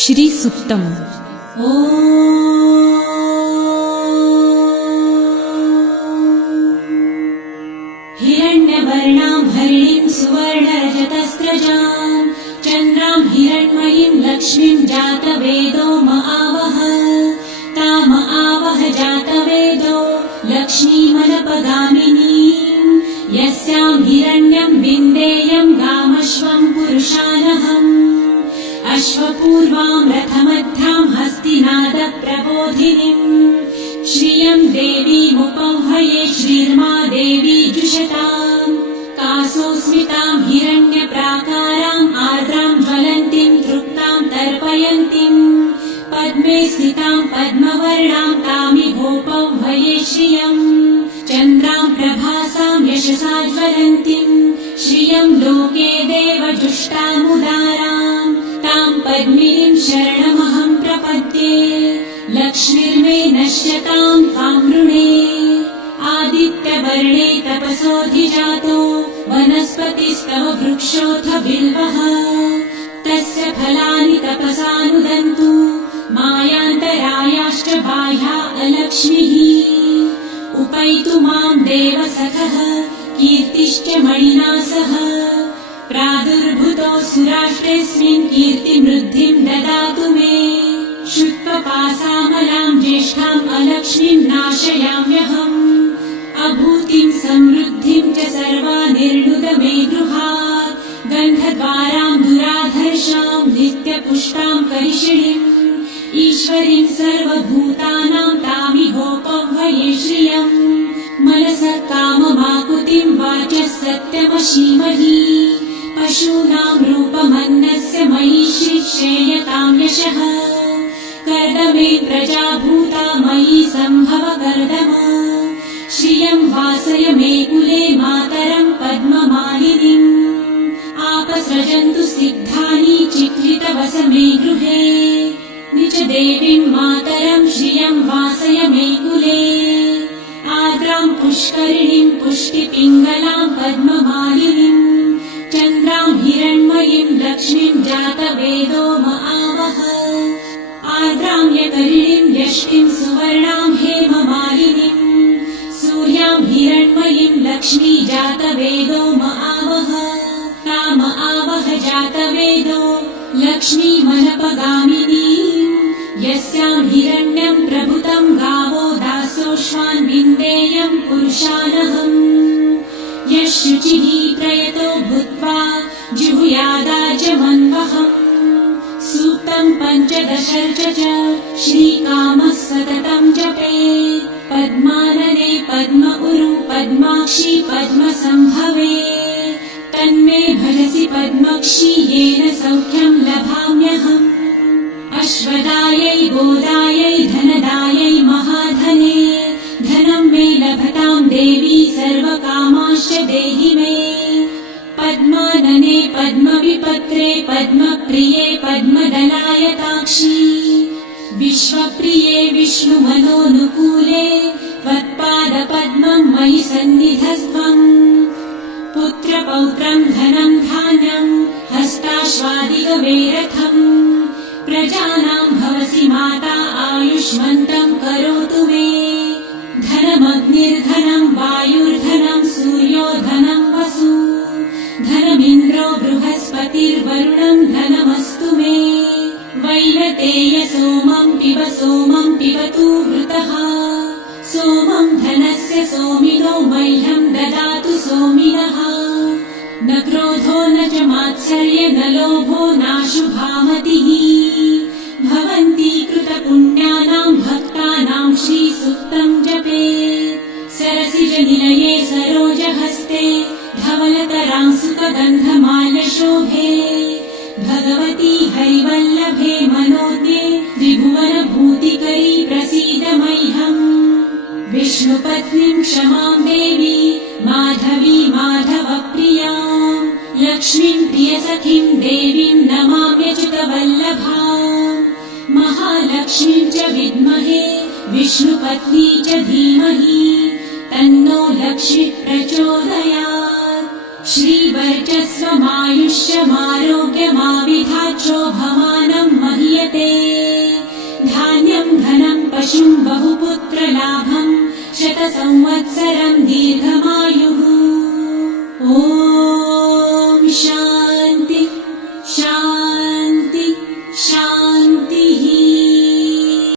श्रीसुक्तम् हिरण्यवर्णां हरिणीं सुवर्णरजतस्रजाम् चन्द्रां हिरण्मयीं लक्ष्मीं जातवेदो म आवह ताम आवह जातवेदो लक्ष्मीमनपगामिनीम् अश्वपूर्वां रथमध्यां हस्तिनादप्रबोधिनीम् श्रियं देवीमुपह्वये श्रीर्मा देवी जुषताम्। कासोऽस्मितां हिरण्यप्राकाराम् आर्द्रां ज्वलन्तीं तृप्तां तर्पयन्तीम्। पद्मे स्थितां पद्मवर्णां तामिहोपह्वये श्रियम्। चन्द्रां प्रभासां यशसा ज्वलन्तीम्। श्रियं लोके देवजुष्टामुदाराम् पद्मिनीं शरणमहं प्रपद्ये लक्ष्मीर्मे नश्यतां वृणे आदित्यवर्णे तपसोऽधिजातो वनस्पतिस्तव वृक्षोऽथ बिल्वः तस्य फलानि तपसानुदन्तु मायान्तरायाश्च बाह्या अलक्ष्मीः। उपैतु मां देवसखः कीर्तिश्च मणिना सह प्रादुर्भूतो सुराष्ट्रेऽस्मिन् कीर्तिमृद्धिं ददातु मे। शुत्वपासामलां ज्येष्ठाम् अलक्ष्मीं नाशयाम्यहम्। अभूतिं समृद्धिं च सर्वा निर्णुद मे गृहात्। गन्धद्वारां दुराधर्षां नित्यपुष्टां करिषिणीम् ईश्वरीं सर्वभूतानां तामिहोपह्वये श्रियम्। मनसः काममाकुतिं वाचः सत्यमशीमहि। पशूनां रूपमन्नस्य प्रजाभूता मयि सम्भव कर्दम श्रियं वासय मे कुले मातरं पद्ममालिनीम्। आपसृजन्तु सिद्धानि चित्रितवस मे गृहे। निज देवीं मातरं श्रियं वासय मे कुले। आर्द्रां पुष्करिणीं पुष्टिपिङ्गलां पद्ममालिनीम् यष्टिं सुवर्णां हेममालिनीम् सूर्यां हिरण्मयीं लक्ष्मी जातवेदो म आवह ताम आवह जातवेदो लक्ष्मीमनपगामिनीम् यस्यां हिरण्यं प्रभुतं गावो दासोऽश्वान् विन्देयं पुरुषानहम्। यः शुचिः प्रयतो भूत्वा जिहुयादाजमन्वहम् पञ्चदशर्च च श्रीकामः सततं जपे। पद्मानने पद्म उरु पद्माक्षी पद्मसम्भवे तन्मे भजसि पद्मक्षी येन सौख्यं लभाम्यहम्। अश्वदायै गोदायै धनदायै पद्मदलायताक्षी विश्वप्रिये विष्णुमनोनुकूले त्वत्पादपद्मं मयि सन्निधस्त्वम् पुत्रपौत्रं धनं धान्यं हस्ताश्वादिगवेरथम् प्रजानां भवसि माता आयुष्मन्तं करोतु मे। धनमग्निर्धनं वायुर्धनं सूर्यो धनं वसु। धनमिन्द्रो बृहस्पतिर्वरुणं धनमस्तु मे वैनतेय सोमं पिब सोमं पिबतु वृतः सोमं धनस्य सोमिनो मह्यं ददातु सोमिनः। न क्रोधो न च मात्सर्य न लोभो नाशुभामतिः भवन्ती कृतपुण्यानां विष्णुपत्नीं क्षमां देवी माधवी माधवप्रियाम् लक्ष्मीं प्रियसखीं देवीं नमाम्यच्युतवल्लभाम् महालक्ष्मीं च विद्महे विष्णुपत्नी च धीमहि तन्नो लक्ष्मी प्रचोदयात्। श्रीवर्चस्वमायुष्यमारोग्यमाविधाचोभमानं महीयते। पशुम् बहुपुत्रलाभम् शतसंवत्सरम् दीर्घमायुः।